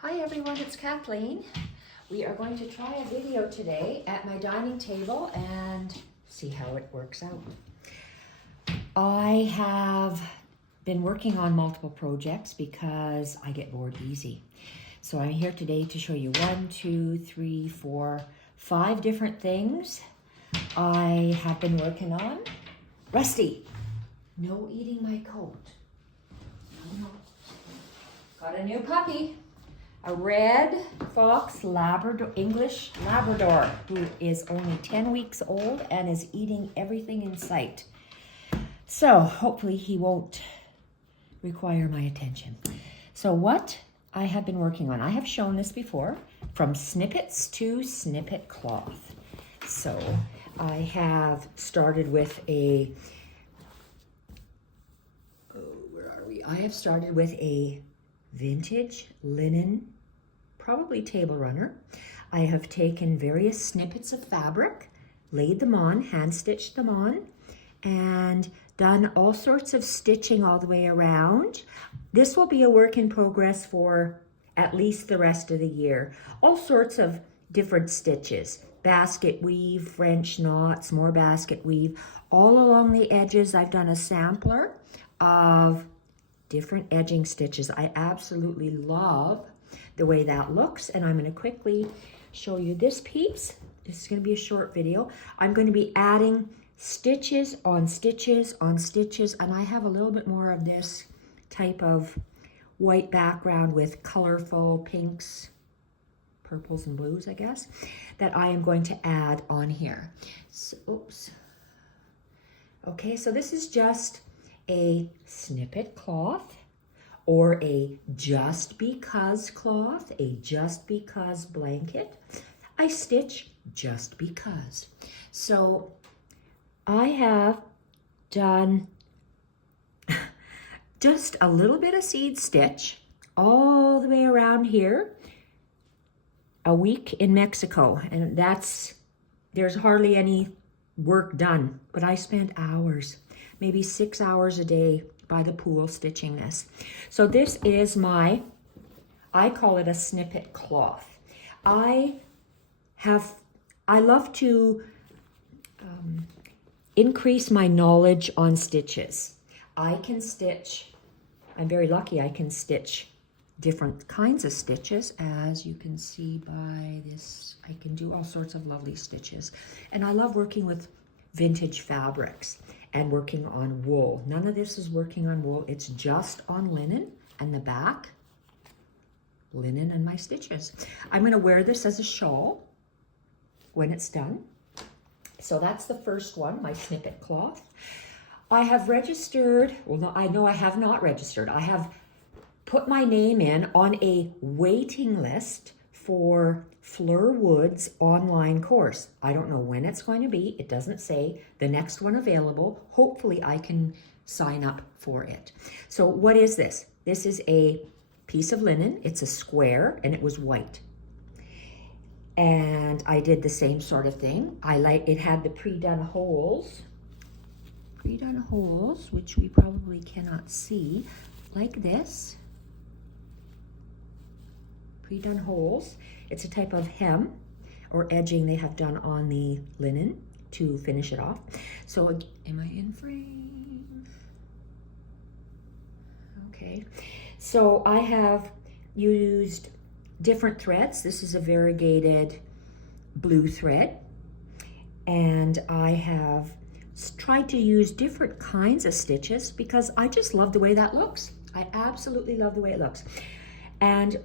Hi everyone, it's Kathleen. We are going to try a video today at my dining table and see how it works out. I have been working on multiple projects because I get bored easy. So I'm here today to show you 5 different things I have been working on. Rusty, no eating my coat. No. Got a new puppy. A red fox Labrador, English Labrador, who is only 10 weeks old and is eating everything in sight. So hopefully he won't require my attention. So what I have been working on, I have shown this before, from snippets to snippet cloth. So I have started with I have started with a vintage linen, probably table runner. I have taken various snippets of fabric, laid them on, hand stitched them on, and done all sorts of stitching all the way around. This will be a work in progress for at least the rest of the year. All sorts of different stitches, basket weave, French knots, more basket weave. All along the edges, I've done a sampler of different edging stitches. I absolutely love the way that looks, and I'm going to quickly show you this piece. This is going to be a short video. I'm going to be adding stitches on stitches on stitches, and I have a little bit more of this type of white background with colorful pinks, purples and blues, I guess, that I am going to add on here. So, oops. Okay, so this is just a snippet cloth, or a just because cloth, a just because blanket. I stitch just because. So I have done just a little bit of seed stitch all the way around here, a week in Mexico, and there's hardly any work done, but I spent hours, maybe 6 hours a day by the pool stitching this. So this is I call it a snippet cloth. I love to increase my knowledge on stitches. I'm very lucky I can stitch different kinds of stitches. As you can see by this, I can do all sorts of lovely stitches. And I love working with vintage fabrics and working on wool. None of this is working on wool. It's just on linen, and the back, linen and my stitches. I'm going to wear this as a shawl when it's done. So that's the first one, my snippet cloth. I have registered, well, no, I have not registered. I have put my name in on a waiting list for Fleur Woods online course. I don't know when it's going to be. It doesn't say. The next one available. Hopefully I can sign up for it. So what is this? This is a piece of linen. It's a square and it was white. And I did the same sort of thing. It had the pre-done holes, which we probably cannot see, like this. Pre-done holes. It's a type of hem or edging they have done on the linen to finish it off. So am I in frame? Okay. So I have used different threads. This is a variegated blue thread. And I have tried to use different kinds of stitches because I just love the way that looks. I absolutely love the way it looks. And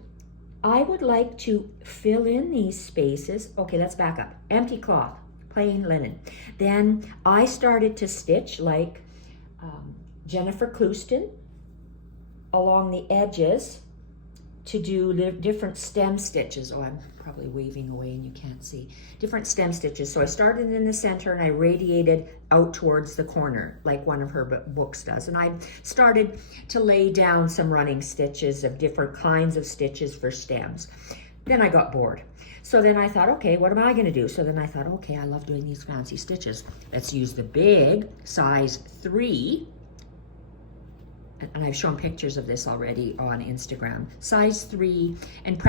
I would like to fill in these spaces. Okay, let's back up. Empty cloth, plain linen. Then I started to stitch like Jennifer Clouston along the edges to do different stem stitches. Oh, I'm probably waving away and you can't see. Different stem stitches. So I started in the center and I radiated out towards the corner like one of her books does. And I started to lay down some running stitches of different kinds of stitches for stems. Then I got bored. So then I thought, okay, what am I going to do? So then I thought, okay, I love doing these fancy stitches. Let's use the big size 3 and I've shown pictures of this already on Instagram, size 3 and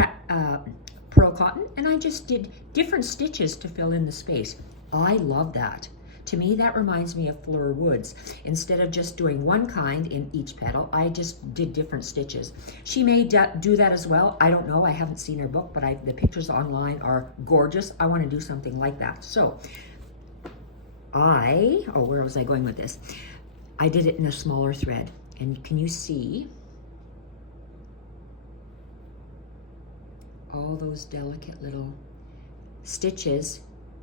pearl cotton, and I just did different stitches to fill in the space. I love that. To me, that reminds me of Fleur Woods. Instead of just doing one kind in each petal, I just did different stitches. She may do that as well. I don't know. I haven't seen her book, but the pictures online are gorgeous. I want to do something like that. So where was I going with this? I did it in a smaller thread. And can you see all those delicate little stitches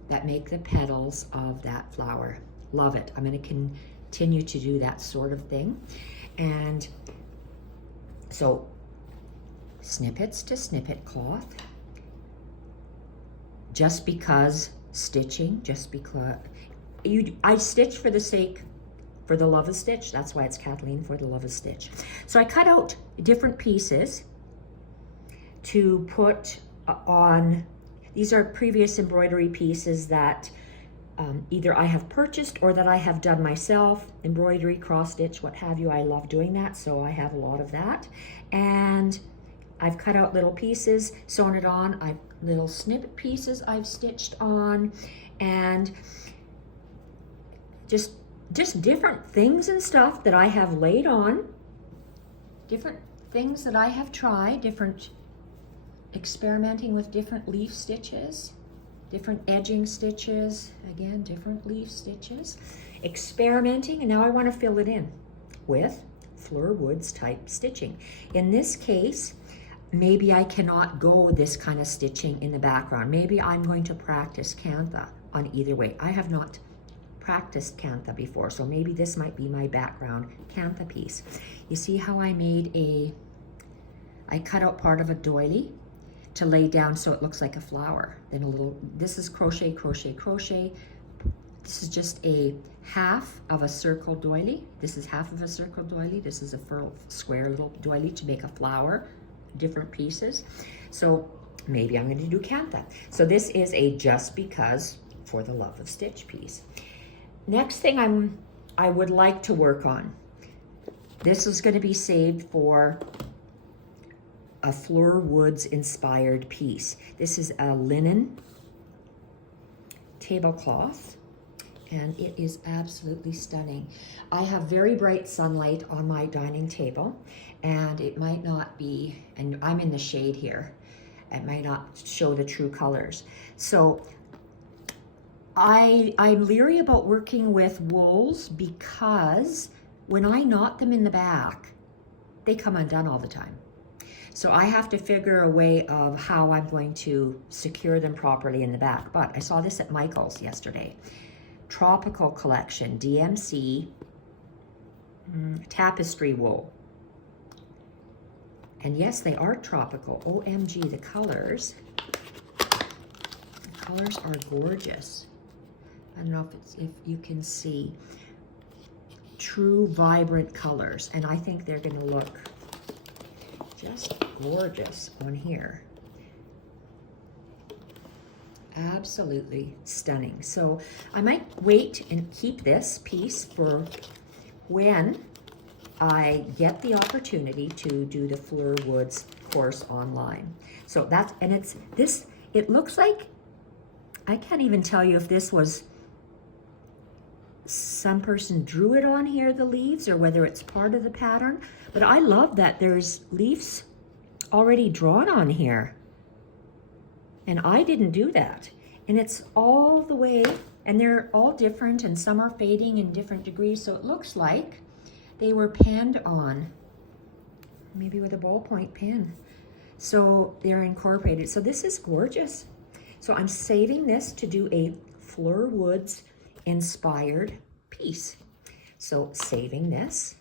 that make the petals of that flower? Love it. I'm going to continue to do that sort of thing. And so snippets to snippet cloth, just because stitching, just because I stitch for the love of stitch. That's why it's Kathleen, for the love of stitch. So I cut out different pieces to put on. These are previous embroidery pieces that either I have purchased or that I have done myself. Embroidery, cross stitch, what have you. I love doing that, so I have a lot of that. And I've cut out little pieces, sewn it on. Little snippet pieces I've stitched on, and just different things and stuff that I have laid on, different things that I have tried, experimenting with different leaf stitches, different edging stitches, again, different leaf stitches, experimenting, and now I want to fill it in with Fleur Woods type stitching. In this case, maybe I cannot go this kind of stitching in the background. Maybe I'm going to practice Kantha on either way. I have not practiced Kantha before, so maybe this might be my background Kantha piece. You see how I cut out part of a doily to lay down so it looks like a flower. Then this is crochet, crochet, crochet. This is just a half of a circle doily. This is half of a circle doily. This is a square little doily to make a flower, different pieces. So maybe I'm going to do Kantha. So this is a just because for the love of stitch piece. Next thing I would like to work on. This is going to be saved for a Fleur Woods inspired piece. This is a linen tablecloth, and it is absolutely stunning. I have very bright sunlight on my dining table, and it might not be, and I'm in the shade here, it might not show the true colors. So I'm leery about working with wools because when I knot them in the back, they come undone all the time. So I have to figure a way of how I'm going to secure them properly in the back. But I saw this at Michael's yesterday. Tropical Collection, DMC tapestry wool. And yes, they are tropical. OMG, the colors. The colors are gorgeous. I don't know if you can see. True vibrant colors. And I think they're going to look just gorgeous on here. Absolutely stunning. So I might wait and keep this piece for when I get the opportunity to do the Fleur Woods course online. So that's, and it's this, it looks like, I can't even tell you if this was some person drew it on here, the leaves, or whether it's part of the pattern. But I love that there's leaves already drawn on here. And I didn't do that. And it's all the way, and they're all different, and some are fading in different degrees. So it looks like they were penned on, maybe with a ballpoint pen. So they're incorporated. So this is gorgeous. So I'm saving this to do a Fleur Woods inspired piece. So saving this.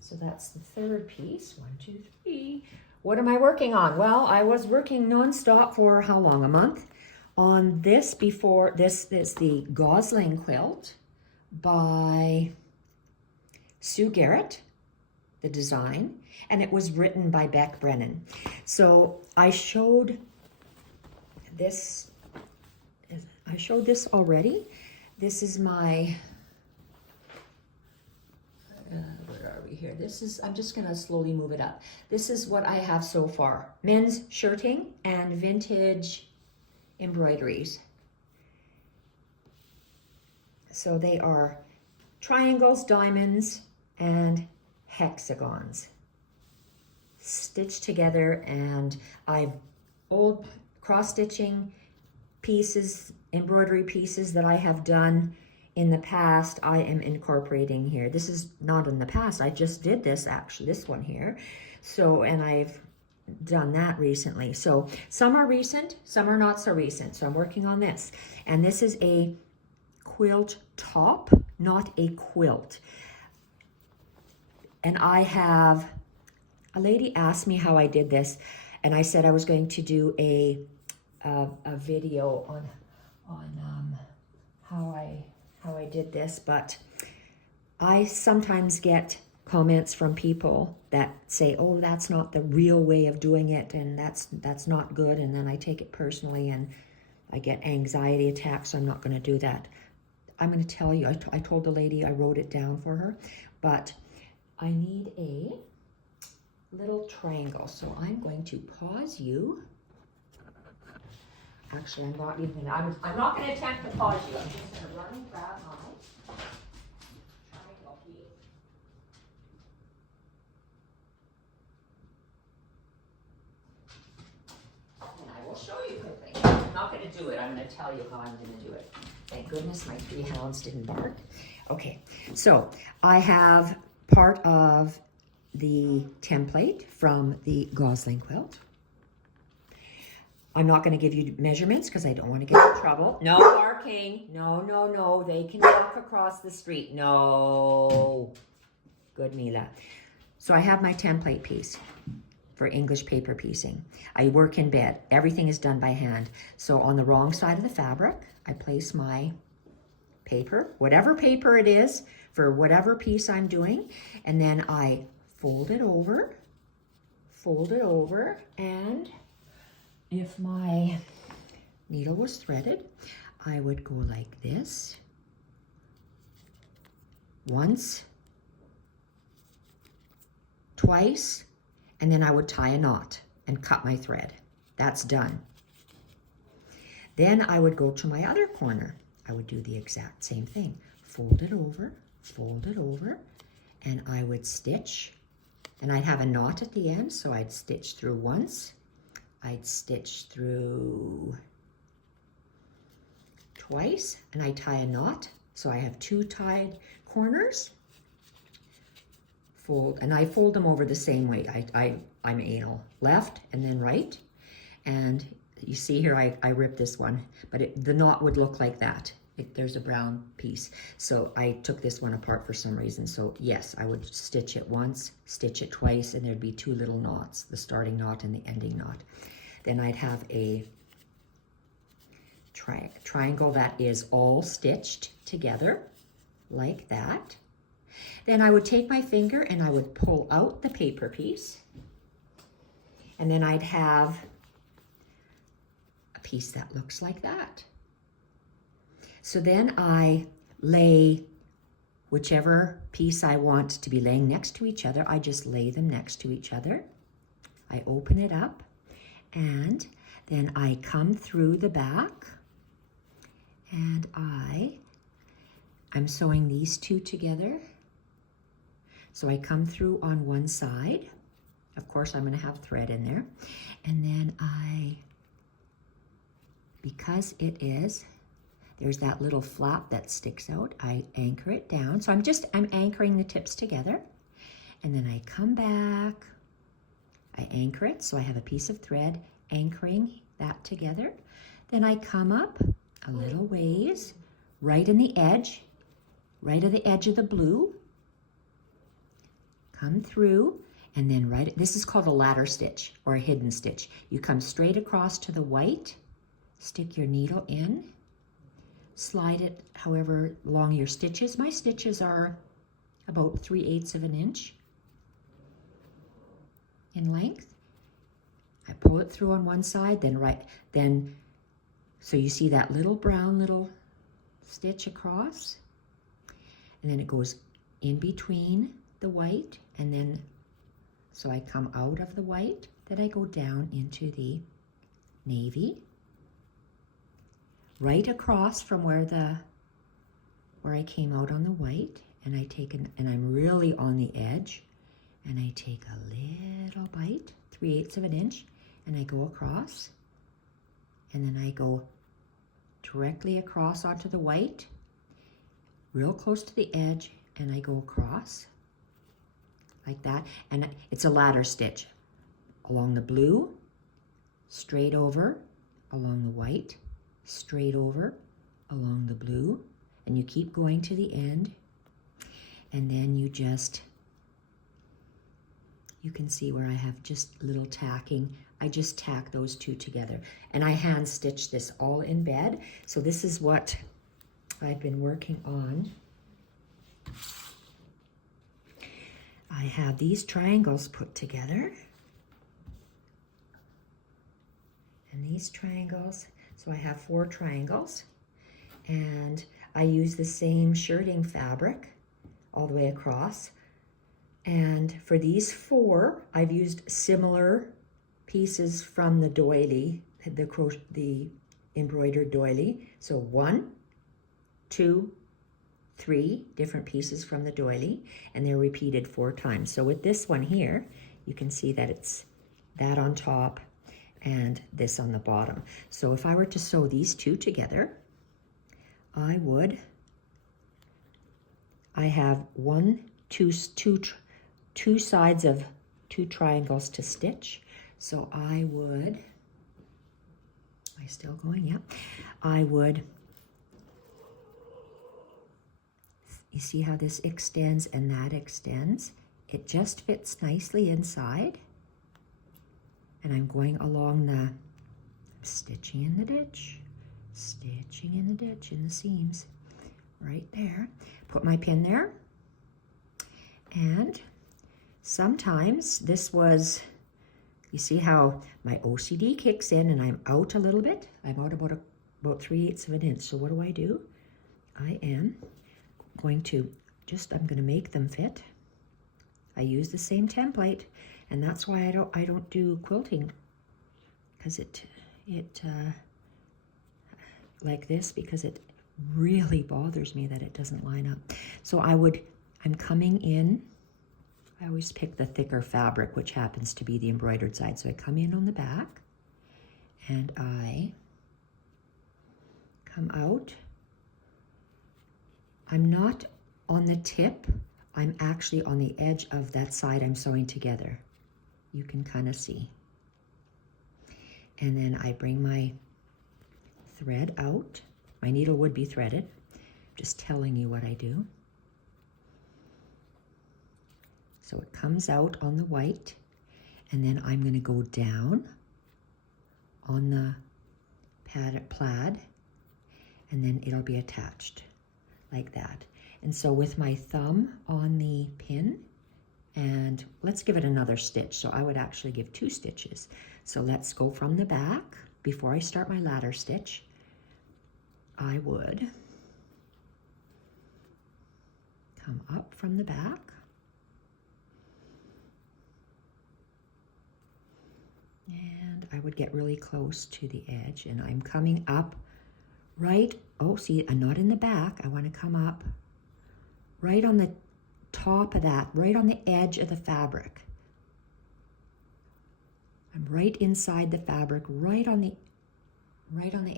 So that's the third piece. 1, 2, 3. What am I working on? Well, I was working nonstop for how long? A month on this before. This is the Gosling Quilt by Sue Garrett, the design, and it was written by Beck Brennan. So I showed this already. This is my here. This is, I'm just gonna slowly move it up. This is what I have so far. Men's shirting and vintage embroideries. So they are triangles, diamonds, and hexagons stitched together, and I've old cross-stitching pieces, embroidery pieces that I have done in the past, I am incorporating here. This is not in the past, I just did this actually, this one here. So, and I've done that recently. So some are recent, some are not so recent. So I'm working on this. And this is a quilt top, not a quilt. And I have, a lady asked me how I did this, and I said I was going to do a video on how I did this, but I sometimes get comments from people that say, oh, that's not the real way of doing it, and that's not good, and then I take it personally and I get anxiety attacks, so I'm not going to do that. I'm going to tell you, I told the lady, I wrote it down for her, but I need a little triangle, so I'm going to pause you. Actually, I'm not even gonna, I'm not going to attempt to pause you. I'm just going to run and grab my triangle piece. And I will show you quickly. I'm not going to do it. I'm going to tell you how I'm going to do it. Thank goodness my 3 hounds didn't bark. Okay, so I have part of the template from the Gosling Quilt. I'm not going to give you measurements because I don't want to get in trouble. No barking. No, no, no. They can walk across the street. No. Good, Mila. So I have my template piece for English paper piecing. I work in bed. Everything is done by hand. So on the wrong side of the fabric, I place my paper, whatever paper it is, for whatever piece I'm doing. And then I fold it over, and if my needle was threaded, I would go like this, once, twice, and then I would tie a knot and cut my thread. That's done. Then I would go to my other corner. I would do the exact same thing. Fold it over, and I would stitch, and I'd have a knot at the end, so I'd stitch through once, I'd stitch through twice, and I tie a knot. So I have 2 tied corners. Fold, and I fold them over the same way. I'm anal, left and then right. And you see here, I ripped this one, but the knot would look like that. There's a brown piece. So I took this one apart for some reason. So yes, I would stitch it once, stitch it twice, and there'd be 2 little knots, the starting knot and the ending knot. Then I'd have a triangle that is all stitched together like that. Then I would take my finger and I would pull out the paper piece. And then I'd have a piece that looks like that. So then I lay whichever piece I want to be laying next to each other. I just lay them next to each other. I open it up, and then I come through the back, and I'm sewing these 2 together. So I come through on one side. Of course, I'm going to have thread in there. And then because there's that little flap that sticks out, I anchor it down. So I'm anchoring the tips together. And then I come back, I anchor it, so I have a piece of thread anchoring that together. Then I come up a little ways, right of the edge of the blue, come through, and then this is called a ladder stitch or a hidden stitch. You come straight across to the white, stick your needle in, slide it however long your stitches. My stitches are about 3/8 of an inch in length. I pull it through on one side, so you see that little brown little stitch across, and then it goes in between the white, and then, so I come out of the white, then I go down into the navy, right across from where I came out on the white, and I take and I'm really on the edge, and I take a little bite, 3/8 of an inch, and I go across, and then I go directly across onto the white, real close to the edge, and I go across like that, and it's a ladder stitch along the blue, straight over, along the white, straight over, along the blue, and you keep going to the end, and then you can see where I have just little tacking. I just tack those two together, and I hand stitch this all in bed. So this is what I've been working on. I have these triangles put together, and these triangles, so I have 4 triangles, and I use the same shirting fabric all the way across. And for these 4, I've used similar pieces from the doily, the embroidered doily. So 1, 2, 3 different pieces from the doily, and they're repeated 4 times. So with this one here, you can see that it's that on top and this on the bottom. So if I were to sew these 2 together, I have two sides of 2 triangles to stitch. So I would, am I still going? Yeah. I would, you see how this extends and that extends? It just fits nicely inside. And I'm going along stitching in the ditch, stitching in the ditch, in the seams, right there. Put my pin there. And sometimes this was, you see how my OCD kicks in and I'm out a little bit? I'm out about 3/8 of an inch. So what do? I am going to I'm going to make them fit. I use the same template, and that's why I don't do quilting, because it like this, because it really bothers me that it doesn't line up. So I'm coming in. I always pick the thicker fabric, which happens to be the embroidered side. So I come in on the back, and I come out. I'm not on the tip. I'm actually on the edge of that side I'm sewing together. You can kind of see. And then I bring my thread out. My needle would be threaded. Just telling you what I do. So it comes out on the white, and then I'm going to go down on the plaid, and then it'll be attached like that. And so with my thumb on the pin, and let's give it another stitch. So I would actually give 2 stitches. So let's go from the back. Before I start my ladder stitch, I would come up from the back, and I would get really close to the edge, and I'm coming up right, oh, see, I'm not in the back. I want to come up right on the top of that, right on the edge of the fabric. I'm right inside the fabric, right on the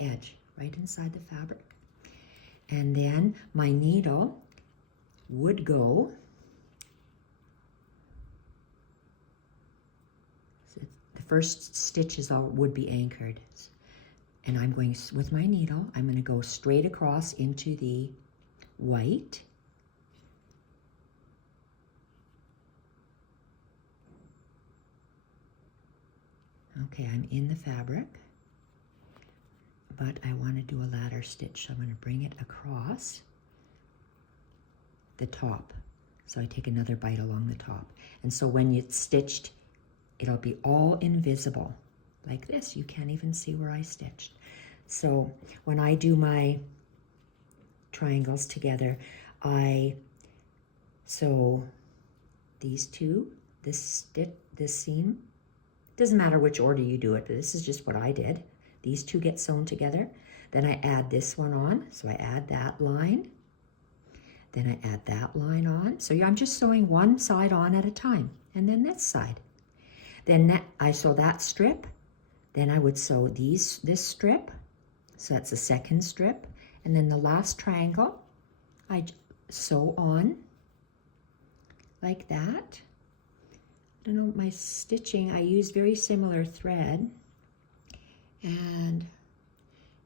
edge, right inside the fabric. And then my needle would go, so the first stitches would be anchored. And I'm going, with my needle, I'm going to go straight across into the white. Okay, I'm in the fabric, but I want to do a ladder stitch, so I'm going to bring it across the top. So I take another bite along the top. And so when it's stitched, it'll be all invisible. Like this, you can't even see where I stitched. So when I do my triangles together, I sew these two, this seam. Doesn't matter which order you do it, but this is just what I did. These two get sewn together. Then I add this one on, so I add that line. Then I add that line on. So I'm just sewing one side on at a time, and then this side. Then I sew that strip. Then I would sew this strip. So that's the second strip. And then the last triangle, I sew on like that. I don't know, my stitching, I use very similar thread, and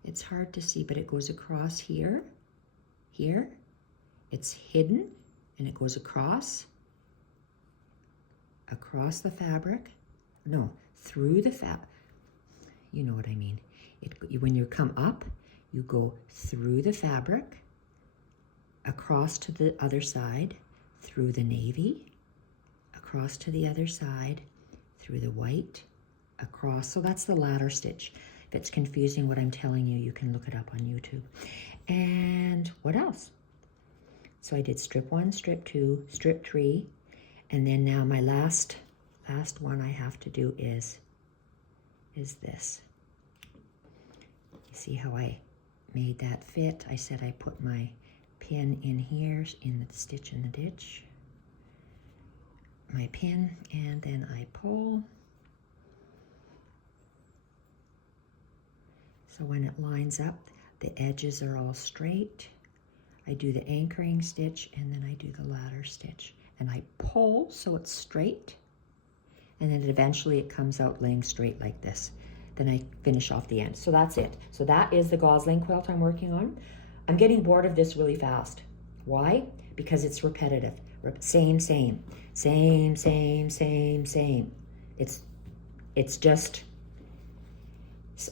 it's hard to see, but it goes across here, here. It's hidden, and it goes across the fabric. No, through the fabric. You know what I mean. When you come up, you go through the fabric, across to the other side, through the navy, across to the other side, through the white, across. So that's the ladder stitch. If it's confusing what I'm telling you, you can look it up on YouTube. And what else? So I did strip 1, strip 2, strip 3, and then now my last one I have to do is this. You see how I made that fit? I said I put my pin in here in the stitch in the ditch. My pin, and then I pull. So when it lines up, the edges are all straight. I do the anchoring stitch, and then I do the ladder stitch. And I pull so it's straight, and then eventually it comes out laying straight like this. Then I finish off the end. So that's it. So that is the Gosling quilt I'm working on. I'm getting bored of this really fast. Why? Because it's repetitive. Same, same, same, same, same, same. It's just,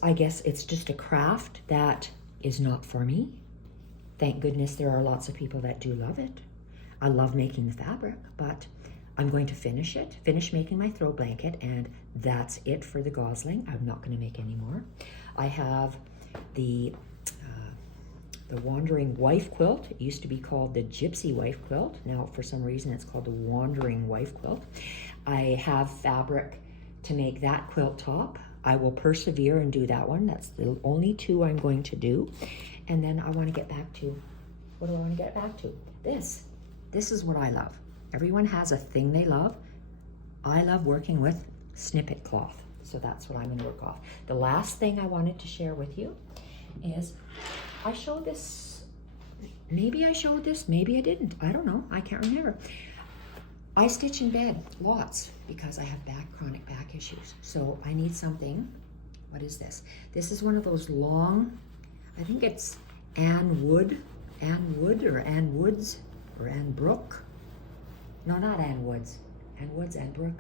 I guess it's just a craft that is not for me. Thank goodness there are lots of people that do love it. I love making the fabric, but I'm going to finish making my throw blanket, and that's it for the Gosling. I'm not going to make any more. I have the Wandering Wife quilt. It used to be called the Gypsy Wife quilt. Now, for some reason, it's called the Wandering Wife quilt. I have fabric to make that quilt top. I will persevere and do that one. That's the only two I'm going to do. And then I want to get back to, what do I want to get back to? This. This is what I love. Everyone has a thing they love. I love working with snippet cloth. So that's what I'm going to work off. The last thing I wanted to share with you is I showed this, maybe I showed this, maybe I didn't. I don't know. I can't remember. I stitch in bed lots because I have chronic back issues. So I need something. What is this? This is one of those long, I think it's Ann Wood or Ann Woods or Ann Brook. No, not Ann Woods. Ann Woods, Ann Brook.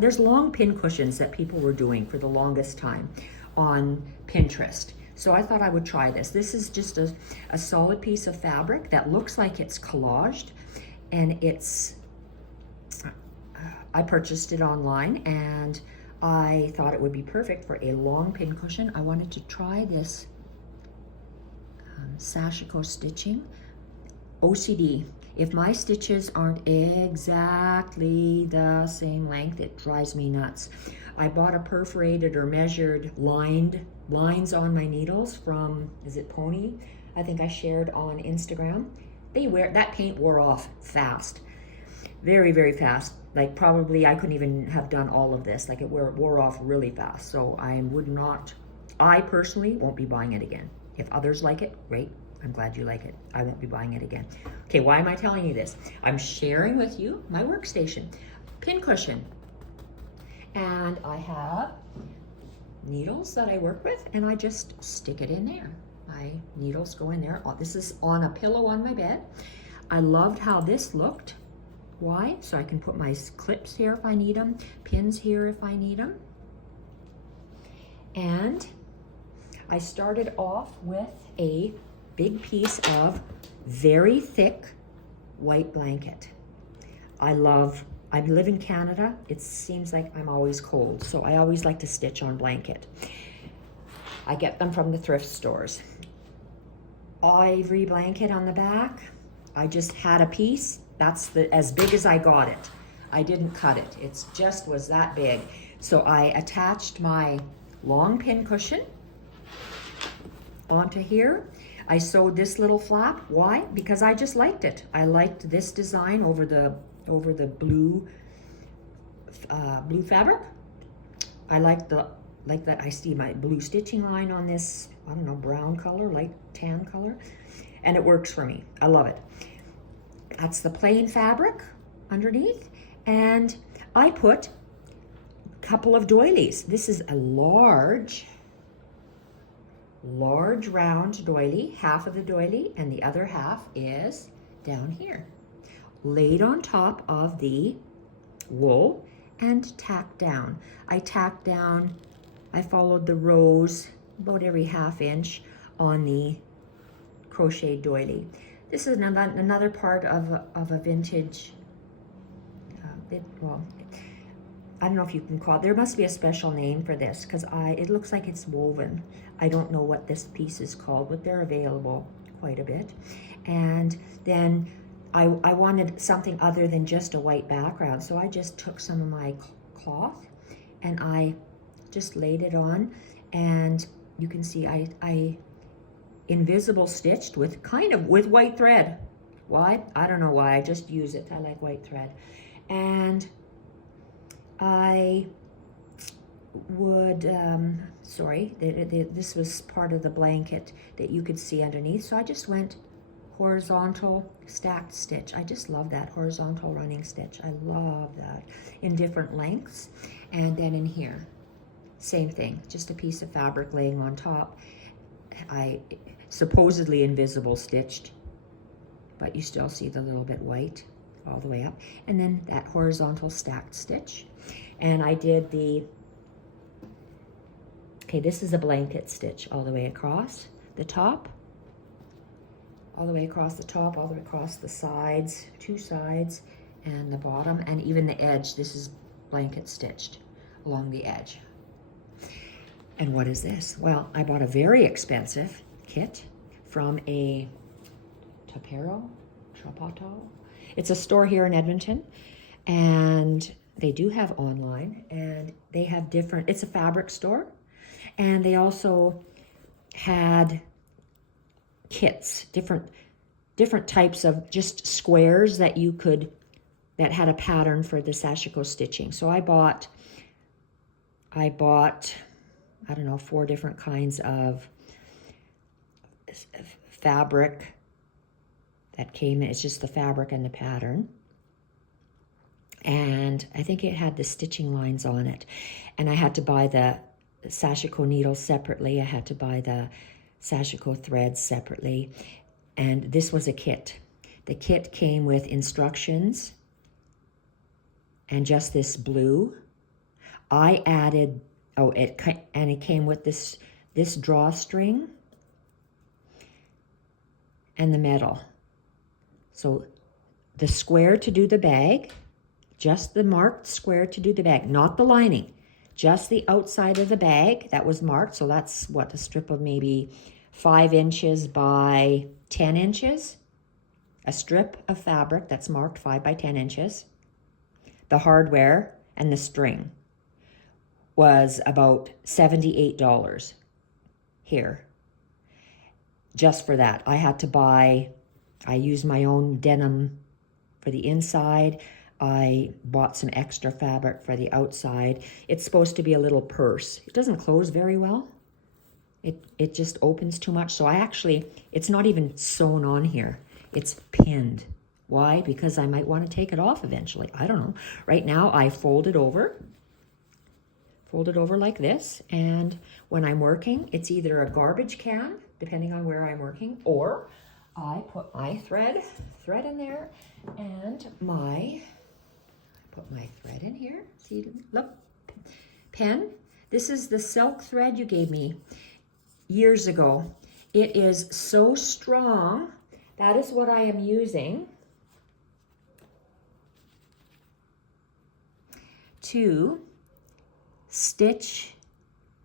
There's long pin cushions that people were doing for the longest time on Pinterest. So I thought I would try this. This is just a solid piece of fabric that looks like it's collaged, and I purchased it online, and I thought it would be perfect for a long pin cushion. I wanted to try this Sashiko stitching. OCD. If my stitches aren't exactly the same length, it drives me nuts. I bought a perforated or measured lines on my needles from, is it Pony? I think I shared on Instagram. That paint wore off fast. Very, very fast. Like probably I couldn't even have done all of this. Like it wore off really fast. So I personally won't be buying it again. If others like it, great. I'm glad you like it. I won't be buying it again. Okay, why am I telling you this? I'm sharing with you my workstation, pin cushion. And I have needles that I work with, and I just stick it in there. My needles go in there. This is on a pillow on my bed. I loved how this looked. Why? So I can put my clips here if I need them, pins here if I need them. And I started off with a big piece of very thick white blanket. I live in Canada. It seems like I'm always cold, so I always like to stitch on blanket. I get them from the thrift stores. Ivory blanket on the back. I just had a piece. That's as big as I got it. I didn't cut it. It just was that big. So I attached my long pin cushion onto here. I sewed this little flap. Why? Because I just liked it. I liked this design over the blue blue fabric. I like that. I see my blue stitching line on this, I don't know, brown color, light tan color, and it works for me. I love it. That's the plain fabric underneath, and I put a couple of doilies. This is a large round doily, half of the doily, and the other half is down here, laid on top of the wool and tacked down. I tacked down, I followed the rows about every half inch on the crochet doily. This is another part of a vintage, well, I don't know if you can call it, there must be a special name for this because it looks like it's woven. I don't know what this piece is called, but they're available quite a bit. And then I wanted something other than just a white background, so I just took some of my cloth and I just laid it on, and you can see I invisible stitched with with white thread. Why? I don't know why, I just use it. I like white thread. And I would, this was part of the blanket that you could see underneath, so I just went horizontal stacked stitch. I just love that horizontal running stitch. I love that, in different lengths. And then in here, same thing, just a piece of fabric laying on top. I supposedly invisible stitched, but you still see the little bit white all the way up. And then that horizontal stacked stitch. And I did this is a blanket stitch all the way across the top, all the way across the top, all the way across the sides, two sides, and the bottom, and even the edge. This is blanket stitched along the edge. And what is this? Well, I bought a very expensive kit from a Trapato. It's a store here in Edmonton, and they do have online, and they have different, it's a fabric store, and they also had kits, different types of just squares that you could, that had a pattern for the sashiko stitching. So I bought, I don't know, 4 different kinds of fabric that came in. It's just the fabric and the pattern. And I think it had the stitching lines on it. And I had to buy the sashiko needles separately. I had to buy the sashiko threads separately. And this was a kit. The kit came with instructions and just this blue. I added, it came with this drawstring and the metal. So the square to do the bag, just the marked square to do the bag, not the lining, just the outside of the bag that was marked. So that's what, a strip of maybe 5 inches by 10 inches, a strip of fabric that's marked 5 by 10 inches. The hardware and the string was about $78 here. Just for that, I had to buy, I used my own denim for the inside. I bought some extra fabric for the outside. It's supposed to be a little purse. It doesn't close very well. It just opens too much. So it's not even sewn on here. It's pinned. Why? Because I might want to take it off eventually. I don't know. Right now I fold it over like this. And when I'm working, it's either a garbage can, depending on where I'm working, or I put my thread in there, and put my thread in here. See, look, pen. This is the silk thread you gave me years ago. It is so strong. That is what I am using to stitch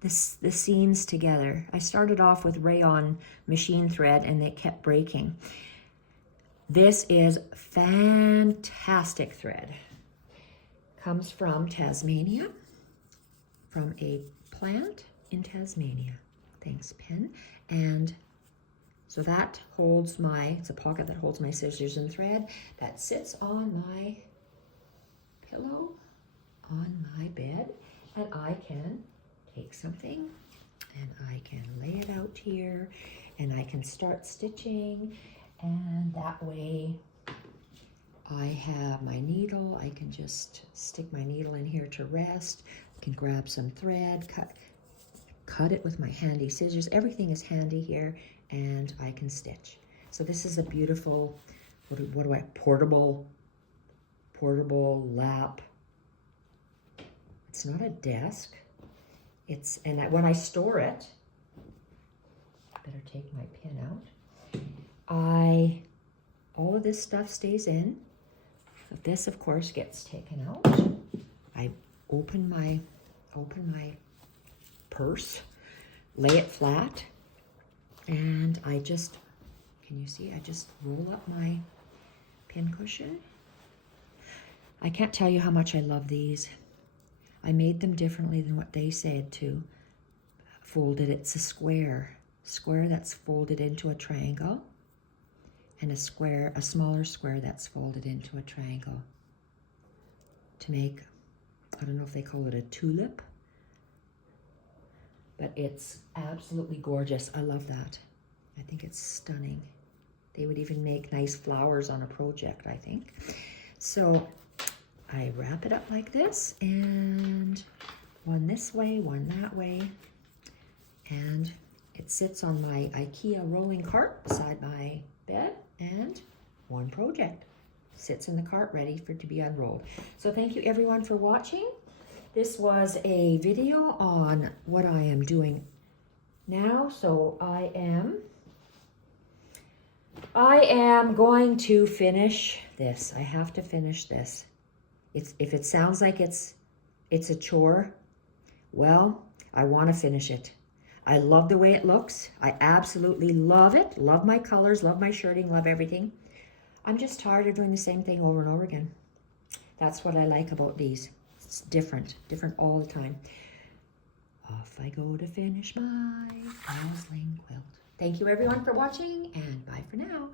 the seams together. I started off with rayon machine thread and it kept breaking. This is fantastic thread. comes from Tasmania, from a plant in Tasmania. Thanks, pen. And so that holds my, it's a pocket that holds my scissors and thread that sits on my pillow on my bed, and I can take something and I can lay it out here and I can start stitching, and that way I have my needle. I can just stick my needle in here to rest. I can grab some thread, cut it with my handy scissors. Everything is handy here, and I can stitch. So this is a beautiful, what do I, portable lap. It's not a desk. It's, and when I store it, I better take my pin out. All of this stuff stays in. This, of course, gets taken out. I open my purse, lay it flat, and I just, can you see? I just roll up my pin cushion. I can't tell you how much I love these. I made them differently than what they said to. Folded, it's a square that's folded into a triangle, and a smaller square that's folded into a triangle to make, I don't know if they call it a tulip, but it's absolutely gorgeous. I love that. I think it's stunning. They would even make nice flowers on a project, I think. So I wrap it up like this, and one this way, one that way, and it sits on my IKEA rolling cart beside my bed, and one project sits in the cart ready for it to be unrolled. So thank you everyone for watching. This was a video on what I am doing now. So I am going to finish this. I have to finish this. If it sounds like it's a chore, well, I want to finish it. I love the way it looks. I absolutely love it. Love my colors, love my shirting, love everything. I'm just tired of doing the same thing over and over again. That's what I like about these. It's different all the time. Off I go to finish my Gosling quilt. Thank you everyone for watching, and bye for now.